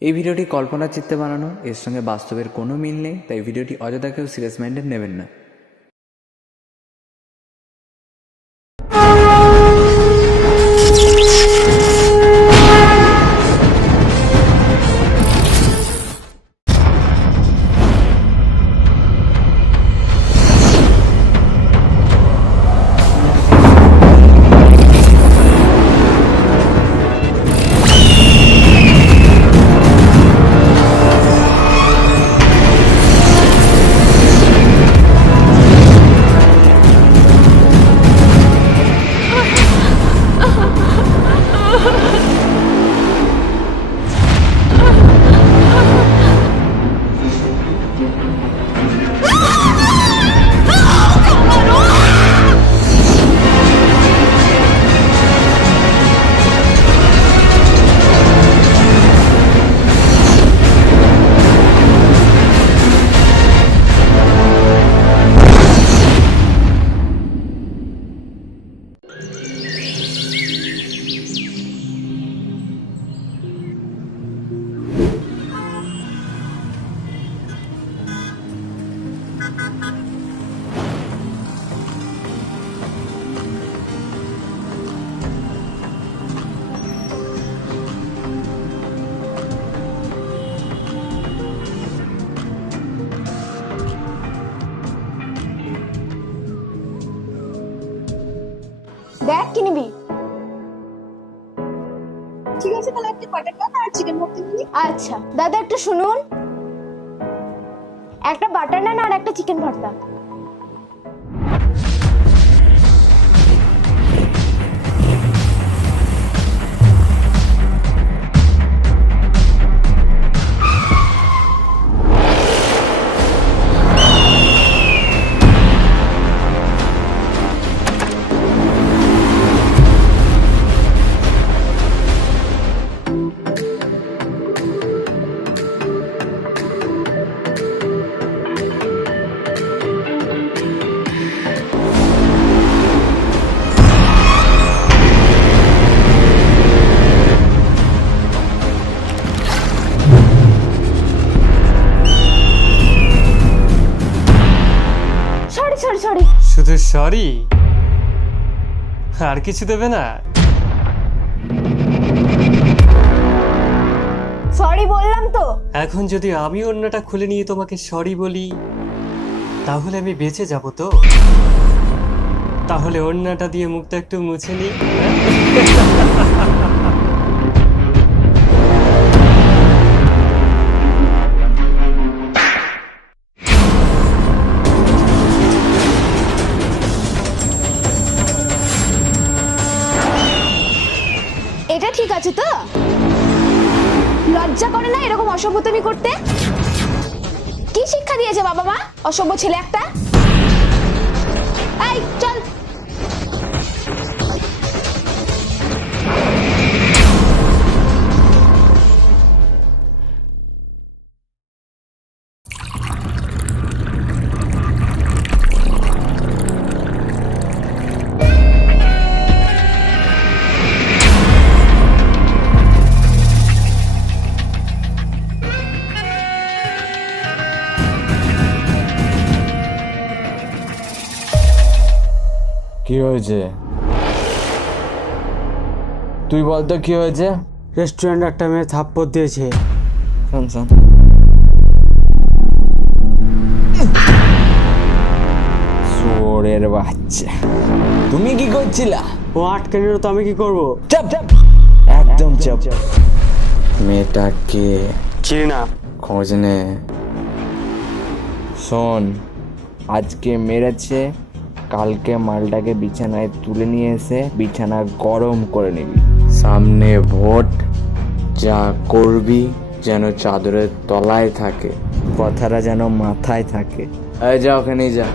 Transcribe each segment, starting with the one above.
এই ভিডিওটি কল্পনার চিত্তে বানানো, এর সঙ্গে বাস্তবের কোনো মিল নেই, তাই ভিডিওটি অযথা কেউ সিরিয়াস মাইন্ডেড নেবেন না। দেখ কি নিবি? ঠিক আছে, তাহলে একটা বাটার নান আর চিকেন ভর্তা নিবি। আচ্ছা দাদা, একটু শুনুন, একটা বাটার নান আর একটা চিকেন ভর্তা। Sorry sorry sorry. শুধু সরি? আর কিছু দেবে না? সরি বললাম তো। এখন যদি আমি অন্যটা খুলে নিয়ে তোমাকে সরি বলি, তাহলে আমি বেঁচে যাব তো? তাহলে অন্যটা দিয়ে মুখটা একটু মুছে নি। এটা ঠিক আছে তো? লজ্জা করে না এরকম অসভ্যতামি করতে? কি শিক্ষা দিয়েছে বাবা মা অসভ্য ছেলে একটা? এই চল। কি হয়েছে? তুই বলতো কি হয়েছে? রেস্টুরেন্ট একটা মেয়ে থাপ্পড় দিয়েছে। শোন শোন, চোরের বাচ্চা, তুমি কি করছিলা? ও আটকে নিল তো আমি কি করব? চাপ চাপ, একদম চাপ। মেয়েটাকে চিনি না। খোঁজ নে। শোন, আজকে মেরেছে, কালকে মালটাকে বিছানায় তুলে নিয়ে এসে বিছানা গরম করে নিবি। সামনে ভোট, যা করবি যেন চাদরের তলায় থাকে, কথাটা যেন মাথায় থাকে। এই যা, ওখানে যা।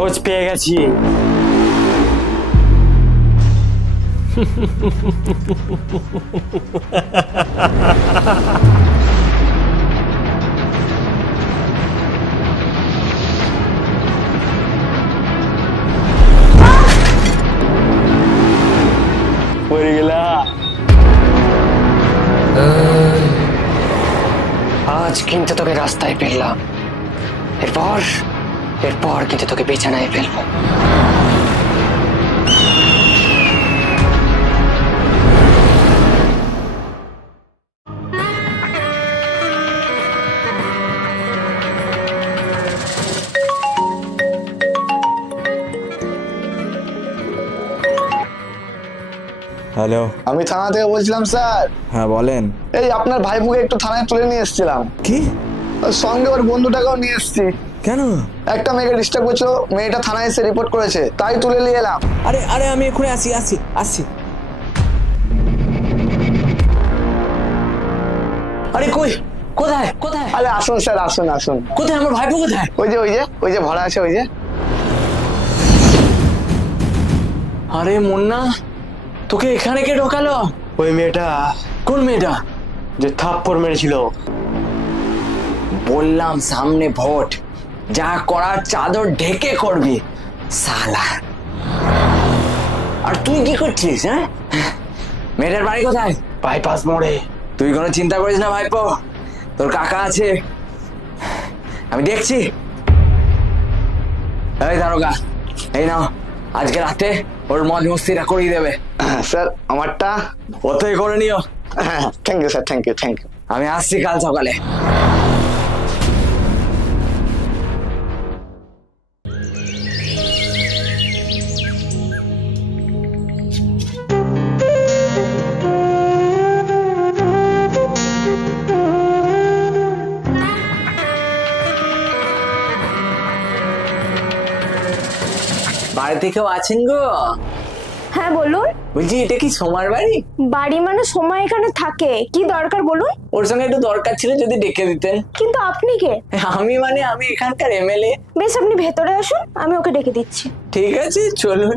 খোঁজ পেয়ে গেছি। পড়ে গেলা। আজ কিন্তু তোকে রাস্তায় পেলাম, এরপর এরপর কিন্তু তোকে বিছানায় ফেলবো। হ্যালো। আমি থানা থেকে বলছিলাম স্যার। হ্যাঁ বলেন। এই আপনার ভাইপুকে একটু থানায় তুলে নিয়ে এসেছিলাম। কি? ওর সঙ্গে ওর বন্ধুটাকেও নিয়ে এসেছি। কেন? একটা মেয়েকে ডিস্টার্ব করছিল, মেয়েটা থানায় এসে রিপোর্ট করেছে, তাই তুলে নিয়ে এলাম। আরে আরে আমি এক্ষুনি আসছি। আরে কই, কোথায় কোথায় আরে আসুন স্যার, আসুন। কোথায় আমার ভাইপো কোথায়? ওই যে ভরা আছে, ওই যে। আরে মুন্না, তোকে এখানে কে ঢোকালো? ওই মেয়েটা কোন মেয়েটা? যে থাপ্পড় মেরেছিল। বললাম সামনে ভোট, যা করার চাদর ঢেকে করবি সালা। আর তুই কি করছিস? হ্যাঁ, মেয়েটার বাড়ি কোথায়? বাইপাস মোড়ে। তুই কোনো চিন্তা করিস না ভাইপো, তোর কাকা আছে, আমি দেখছি। এই দারোগা, এই নাও, আজকে রাতে ওর মদ মস্তিটা করিয়ে দেবে। স্যার আমারটা। ওতেই করে নিও। হ্যাঁ, thank you sir, thank you. আমি আসছি কাল সকালে। বাড়িতে কেউ আছেন গো? হ্যাঁ বলুন। বলছি এটা কি সোমার বাড়ি? বাড়ি মানে সময় এখানে থাকে, কি দরকার বলুন? ওর সঙ্গে একটু দরকার ছিল, যদি ডেকে দিতেন। কিন্তু আপনি কে? আমি এখানকার এমএলএ। বেশ, আপনি ভেতরে আসুন, আমি ওকে ডেকে দিচ্ছি। ঠিক আছে চলুন।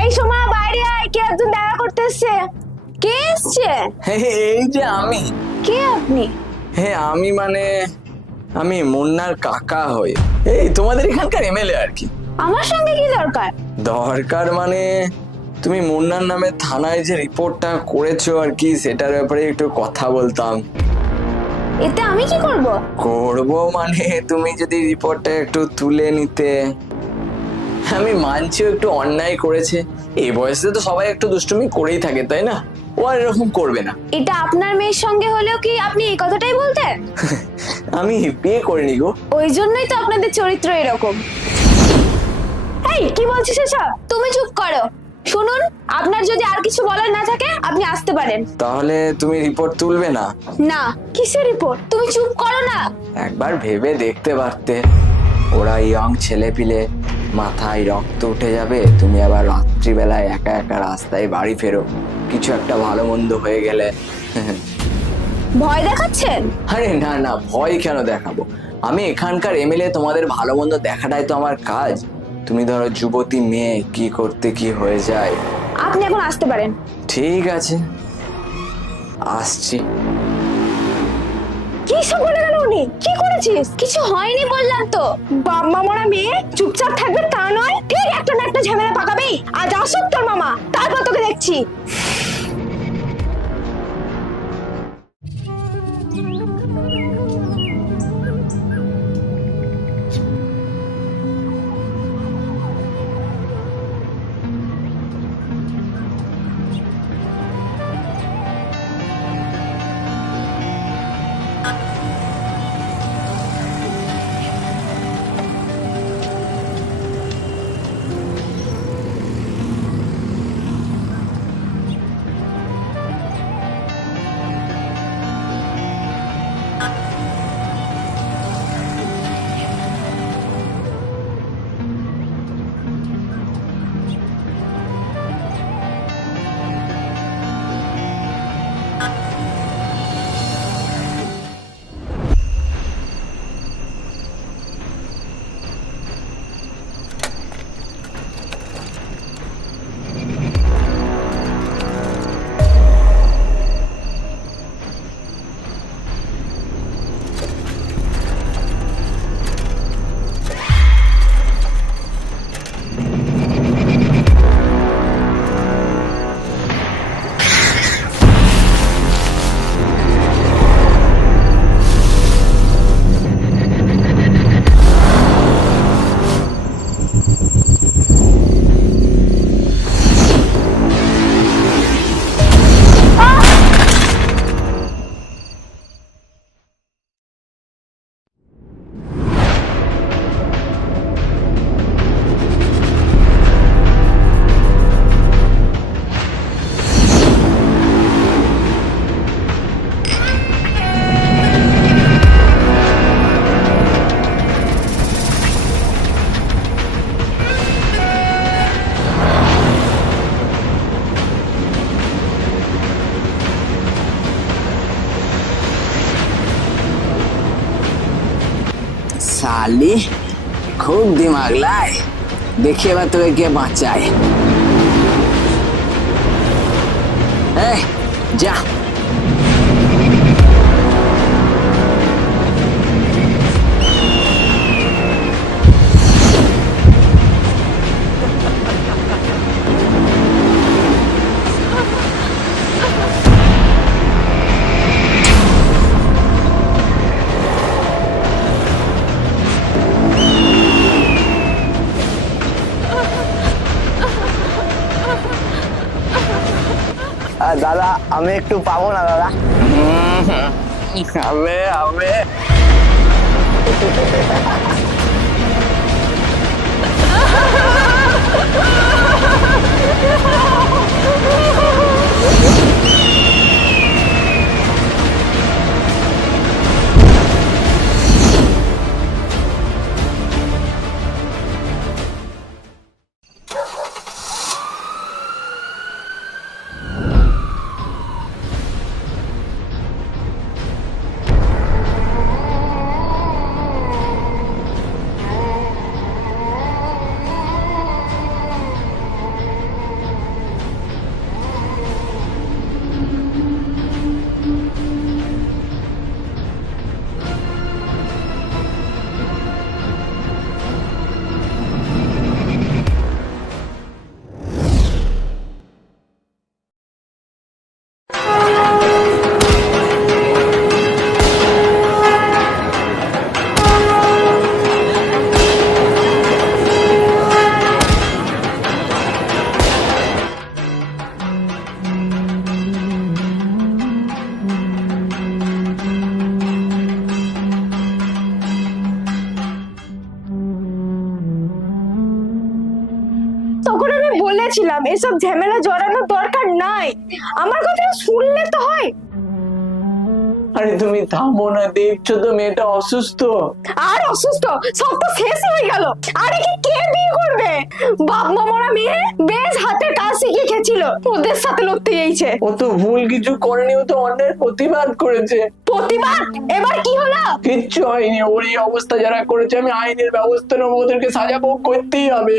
এই সময় বাইরে আয়, কে একজন দেখা করতে এসছে। কে এসছে? এই যে আমি। কে আপনি? হ্যাঁ আমি মুন্নার কাকা হই, এই তোমাদের এখানকার এমএলএ আর কি। আমার সঙ্গে কি দরকার? দরকার মানে তুমি মুন্নার নামে থানায় যে রিপোর্টটা করেছো আর কি, সেটার ব্যাপারে একটু কথা বলতাম। এতে আমি কি করব? মানে তুমি যদি রিপোর্টটা একটু তুলে নিতে। আমি মানছি ও একটু অন্যায় করেছে, এই বয়সে তো সবাই একটু দুষ্টুমি করেই থাকে, তাই না? ও আর এরকম করবে না। এটা আপনার মেয়ের সঙ্গে হলেও কি আপনি এই কথাটাই বলতেন? আমি বিয়ে করিনি গো। ওই জন্যই তো আপনাদের চরিত্র এরকম। এই কি বলছিস এসব? তুমি চুপ করো। শুনুন, আপনার যদি আর কিছু বলার না থাকে আপনি আসতে পারেন। তাহলে তুমি রিপোর্ট তুলবে না? না। কিসের রিপোর্ট? তুমি চুপ করো না। একবার ভেবে দেখতে পারতে, ওরা ইয়ং ছেলে পিলে, মাথায় রক্ত উঠে যাবে, তুমি আবার রাত্রিবেলায় একা একা রাস্তায় বাড়ি ফেরো, কিছু একটা ভালো মন্দ হয়ে গেলে। ভয় দেখাচ্ছেন? আরে না, ভয় কেন দেখাবো? আমি এখানকার এমএলএ, তোমাদের ভালো মন্দ দেখাটাই তো আমার কাজ। তুমি ধরো যুবতী মেয়ে, কি করতে কি হয়ে যায়। আপনি এখন আসতে পারেন। ঠিক আছে, আসছি। কি সব বলে গেল উনি? কি করেছিস? কিছু হয়নি বললাম তো। বাবা মরা মেয়ে, চুপচাপ থাকবে তা নয়, ঠিক একটা না একটা ঝামেলা পাকাবেই। আজ আসুক তোর মামা, তারপর তোকে দেখছি। মারলি, খুব দিমাগ লাই। দেখি এবার তোকে কে বাঁচায়। এই যা। দাদা আমি একটু পাবো না দাদা? হবে হবে। তখন আমি বলেছিলাম এসব ঝামেলা জড়ানোর দরকার নাই, আমার কথা শুনলে তো হয়। আরে তুমি থামো না, দেখছো তো মেয়েটা অসুস্থ। আর অসুস্থ সব তো শেষ হয়ে গেল। আরে কি কে বিয়ে করবে? বাপ মা মরা মেয়ে বেশ হাতের কাজ শিখে খেছিল, ওদের সাথে লড়তে গিয়েছে। ও তো ভুল কিছু করেনি, ও তো অন্যের প্রতিবাদ করেছে। প্রতিবাদ? এবার কি হলো? কিচ্ছু হয়নি, ওর এই অবস্থা যারা করেছে আমি আইনের ব্যবস্থা নেবো, ওদেরকে সাজা ভোগ করতেই হবে।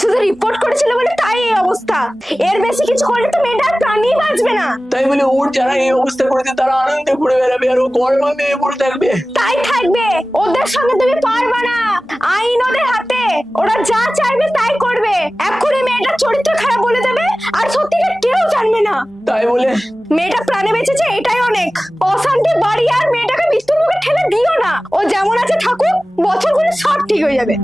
শুধু রিপোর্ট করেছিল বলে তাই এই অবস্থা, এর বেশি কিছু করলে তো মেয়েটা প্রাণই বাঁচবে না। তাই বলে ওর যারা এই অবস্থা করেছে তারা আনন্দে ঘুরে বেড়াবে আর ও গর্মা মেয়ে পড়ে থাকবে? তাই থাকবে, ওদের সঙ্গে তুমি পারবে না, আইন ওদের হাতে, ওরা যা চাইবে তাই করবে। এক্ষুনি মেয়েটার চরিত্র খারাপ বলে দেবে আর সত্যিটা কেউ জানবে না। তাই বলে মেয়েটা প্রাণে বেঁচেছে এটাই অনেক। অশান্তি বাড়ি আর মেয়েটাকে মৃত্যুর মুখে ঠেলে দিও না, ও যেমন আছে থাকুক, বছরগুলো সব ঠিক হয়ে যাবে।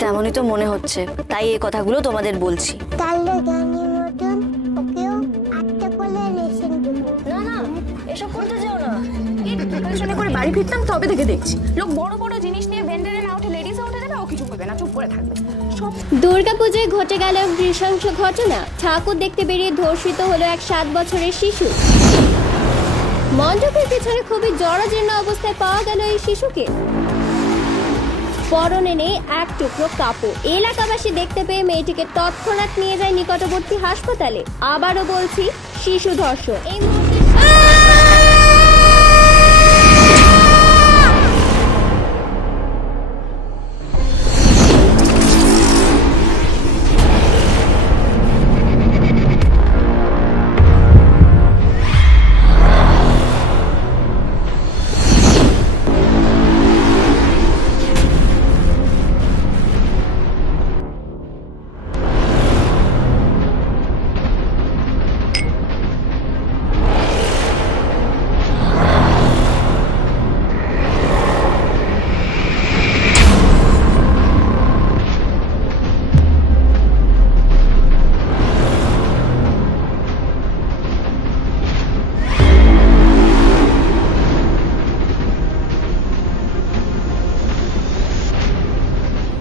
তেমনই তো মনে হচ্ছে, তাই এই কথাগুলো তোমাদের বলছি। তাহলে গানের মতন ওকেও আটটা করে রেশন দেবো। না না, এসব করতে যাও না। এই প্রিপারেশনে করে বাড়ি ফিরতাম তবে থেকে দেখছি লোক বড় বড় জিনিস নিয়ে ভেন্ডারে না উঠে লেডিসে উঠে দেবে, ও কিছু করবে না, চুপ করে থাকবে। দুর্গাপূজায় ঘটে গেল নৃশংস ঘটনা। ঠাকুর দেখতে বেরিয়ে ধর্ষিত হলো এক 7 বছরের শিশু। মণ্ডপের পিছনে খুবই জরাজীর্ণ অবস্থায় পাওয়া গেল এই শিশুকে। পরনে নেই এক টুকরো কাপড়। এলাকাবাসী দেখতে পেয়ে মেয়েটিকে তৎক্ষণাৎ নিয়ে যায় নিকটবর্তী হাসপাতালে। আবারও বলছি, শিশু ধর্ষণ। এই মুহূর্তে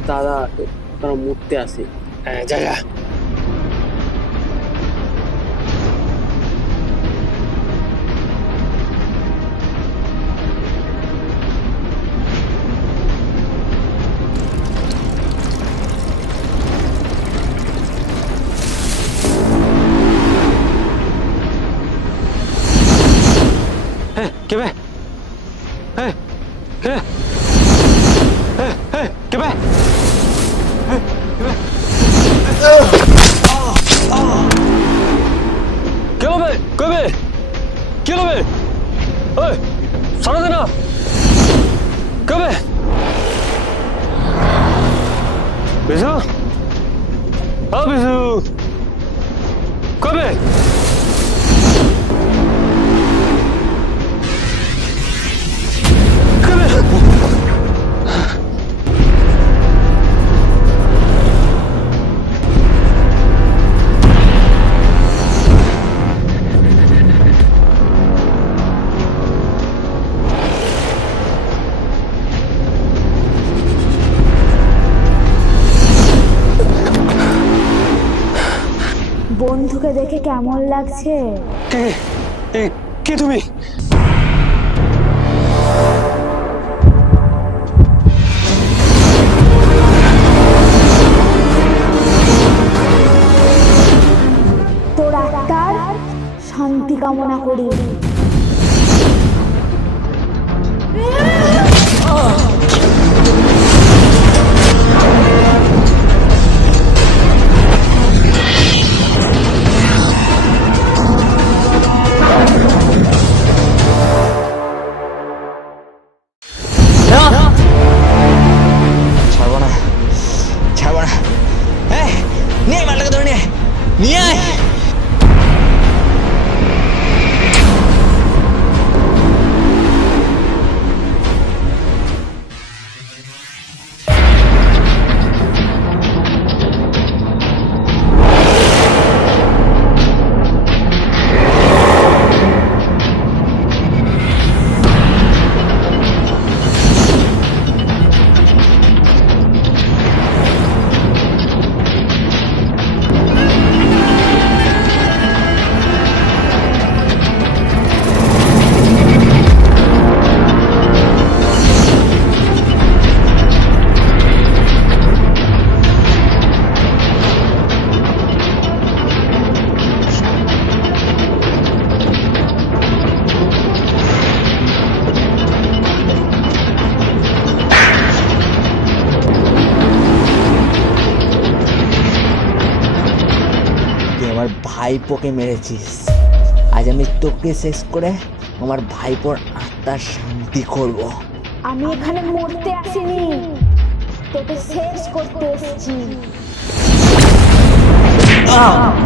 দাদা তারা মরতে আসে। হ্যাঁ যা যা। কে বে? কে? কে বে? কে হবে? কে বে? কে হবে? ওই সারা দে না। কে বে? বিশু? বিশু কবে? বন্ধুকে দেখে কেমন লাগছে? কে তুমি? তোর আত্মার শান্তি কামনা করি। ছাড়বো না, ছাড়বো না। নিয়ে আয় মালটাকে, ধরে নিয়ে আয়। আমার ভাইপোকে মেরেছিস, আজ আমি তোকে শেষ করে আমার ভাইপোর আত্মার শান্তি করব। আমি এখানে মরতে আসিনি, তোকে শেষ করতে এসেছি। Oh